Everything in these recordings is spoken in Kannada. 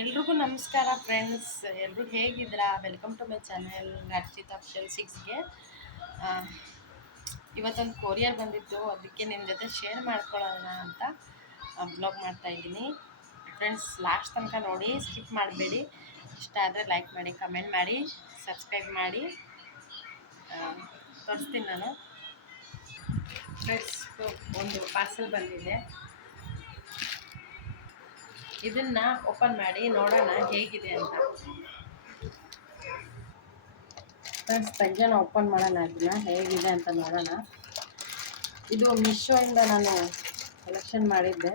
ಎಲ್ರಿಗೂ ನಮಸ್ಕಾರ ಫ್ರೆಂಡ್ಸ್ ಎಲ್ಲರೂ ಹೇಗಿದ್ದೀರಾ? Welcome to my channel Archit option ಸಿಕ್ಸ್ಗೆ ಇವತ್ತೊಂದು ಕೊರಿಯರ್ ಬಂದಿತ್ತು. ಅದಕ್ಕೆ ನಿಮ್ಮ ಜೊತೆ ಶೇರ್ ಮಾಡ್ಕೊಳ್ಳೋಣ ಅಂತ ಬ್ಲಾಗ್ ಮಾಡ್ತಾಯಿದ್ದೀನಿ ಫ್ರೆಂಡ್ಸ್ ಲಾಸ್ಟ್ ತನಕ ನೋಡಿ ಸ್ಕಿಪ್ ಮಾಡಬೇಡಿ. ಇಷ್ಟ ಆದರೆ ಲೈಕ್ ಮಾಡಿ ಕಮೆಂಟ್ ಮಾಡಿ ಸಬ್ಸ್ಕ್ರೈಬ್ ಮಾಡಿ. ತೋರಿಸ್ತೀನಿ ನಾನು. ಫ್ರೆಂಡ್ಸ್ ಒಂದು ಪಾರ್ಸೆಲ್ ಬಂದಿದೆ. ಇದನ್ನ ಓಪನ್ ಮಾಡಿ ನೋಡೋಣ ಹೇಗಿದೆ ಅಂತ. ಸ್ಪಂಜನ ಓಪನ್ ಮಾಡೋಣ ಅದನ್ನ ಹೇಗಿದೆ ಅಂತ ನೋಡೋಣ. ಇದು ಮಿಶೋಯಿಂದ ನಾನು ಕಲೆಕ್ಷನ್ ಮಾಡಿದ್ದೆ.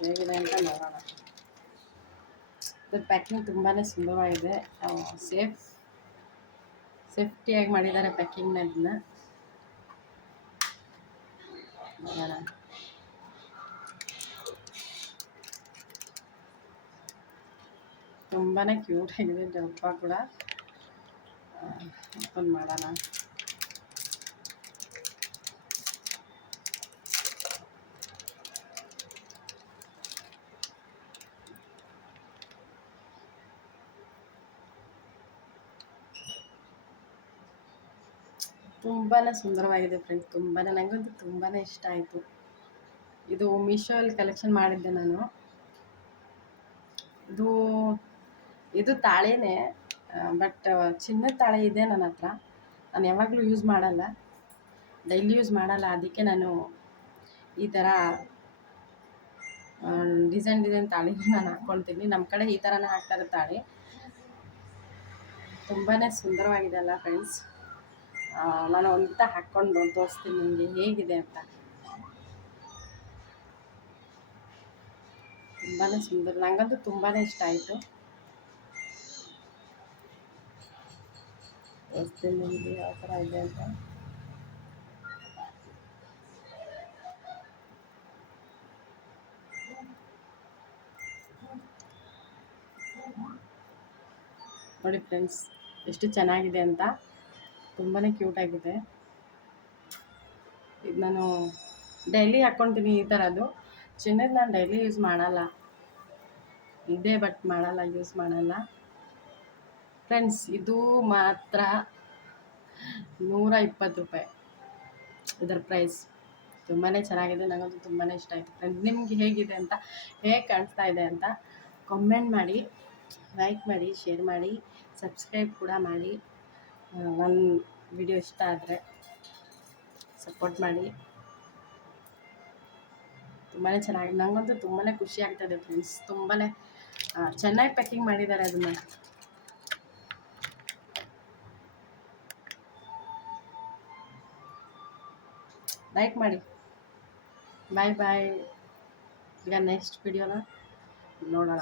ಹೇಗಿದೆ ಅಂತ ನೋಡೋಣ. ಇದು ಪ್ಯಾಕಿಂಗ್ ತುಂಬಾ ಸುಲಭವಾಗಿದೆ ಸೇಫ್ ಸೇಫ್ಟಿಯಾಗಿ ಮಾಡಿದ್ದಾರೆ ಪ್ಯಾಕಿಂಗ್ನ ಇದನ್ನ. ನೋಡೋಣ. ತುಂಬಾ ಕ್ಯೂಟ್ ಆಗಿದೆ ಡಬ್ಬ ಕೂಡ. ಓಪನ್ ಮಾಡೋಣ. ತುಂಬಾ ಸುಂದರವಾಗಿದೆ ಫ್ರೆಂಡ್ಸ್ ತುಂಬಾ ನನಗಂತೂ ತುಂಬಾ ಇಷ್ಟ ಆಯಿತು. ಇದು ಮೀಶೋಲ್ಲಿ ಕಲೆಕ್ಷನ್ ಮಾಡಿದ್ದೆ ನಾನು. ಇದು ಇದು ತಾಳೆನೇ ಬಟ್ ಚಿನ್ನದ ತಾಳೆ ಇದೆ ನನ್ನ ಹತ್ರ. ನಾನು ಯಾವಾಗಲೂ ಯೂಸ್ ಮಾಡಲ್ಲ. ಡೈಲಿ ಯೂಸ್ ಮಾಡಲ್ಲ. ಅದಕ್ಕೆ ನಾನು ಈ ಥರ ಡಿಸೈನ್ ಡಿಸೈನ್ ತಾಳಿ ನಾನು ಹಾಕ್ಕೊಳ್ತೀನಿ ನಮ್ಮ ಕಡೆ ಈ ಥರನೇ ಹಾಕ್ತಾರೆ ತಾಳಿ. ತುಂಬಾ ಸುಂದರವಾಗಿದೆ ಅಲ್ಲ ಫ್ರೆಂಡ್ಸ್ ನಾನು ಒಂದು ಹಾಕ್ಕೊಂಡು ತೋರಿಸ್ತೀನಿ ನಿಮಗೆ ಹೇಗಿದೆ ಅಂತ. ತುಂಬಾ ಸುಂದರ ನನಗಂತೂ ತುಂಬಾ ಇಷ್ಟ ಆಯಿತು. ತೋರಿಸ್ತೀನಿ ನಿಮಗೆ ಯಾವ ಥರ ಇದೆ ಅಂತ? ನೋಡಿ ಫ್ರೆಂಡ್ಸ್ ಎಷ್ಟು ಚೆನ್ನಾಗಿದೆ ಅಂತ. ತುಂಬಾ ಕ್ಯೂಟಾಗಿದೆ ಇದು ನಾನು ಡೈಲಿ ಹಾಕ್ಕೊಳ್ತೀನಿ ಈ ಥರದ್ದು ಚಿನ್ನದ ನಾನು ಡೈಲಿ ಯೂಸ್ ಮಾಡಲ್ಲ. ಇದೆ ಬಟ್ ಮಾಡಲ್ಲ ಯೂಸ್ ಮಾಡಲ್ಲ. ಫ್ರೆಂಡ್ಸ್ ಇದು ಮಾತ್ರ ನೂರ ಇಪ್ಪತ್ತು ರೂಪಾಯಿ. ಇದರ ಪ್ರೈಸ್ ತುಂಬಾ ಚೆನ್ನಾಗಿದೆ ನನಗಂತೂ ತುಂಬಾ ಇಷ್ಟ ಆಯಿತು. ಫ್ರೆಂಡ್ಸ್ ನಿಮ್ಗೆ ಹೇಗಿದೆ ಅಂತ ಹೇಗೆ ಕಾಣಿಸ್ತಾ ಇದೆ ಅಂತ ಕಮೆಂಟ್ ಮಾಡಿ ಲೈಕ್ ಮಾಡಿ ಶೇರ್ ಮಾಡಿ ಸಬ್ಸ್ಕ್ರೈಬ್ ಕೂಡ ಮಾಡಿ. ನನ್ನ ವಿಡಿಯೋ ಇಷ್ಟ ಆದರೆ ಸಪೋರ್ಟ್ ಮಾಡಿ. ತುಂಬಾ ಚೆನ್ನಾಗಿ ನನಗಂತೂ ತುಂಬಾ ಖುಷಿ ಆಗ್ತದೆ ಫ್ರೆಂಡ್ಸ್ ತುಂಬಾ ಚೆನ್ನಾಗಿ ಪ್ಯಾಕಿಂಗ್ ಮಾಡಿದ್ದಾರೆ ಅದನ್ನು. ಲೈಕ್ ಮಾಡಿ. ಬಾಯ್ ಬಾಯ್ ಈಗ ನೆಕ್ಸ್ಟ್ ವಿಡಿಯೋನ ನೋಡೋಣ.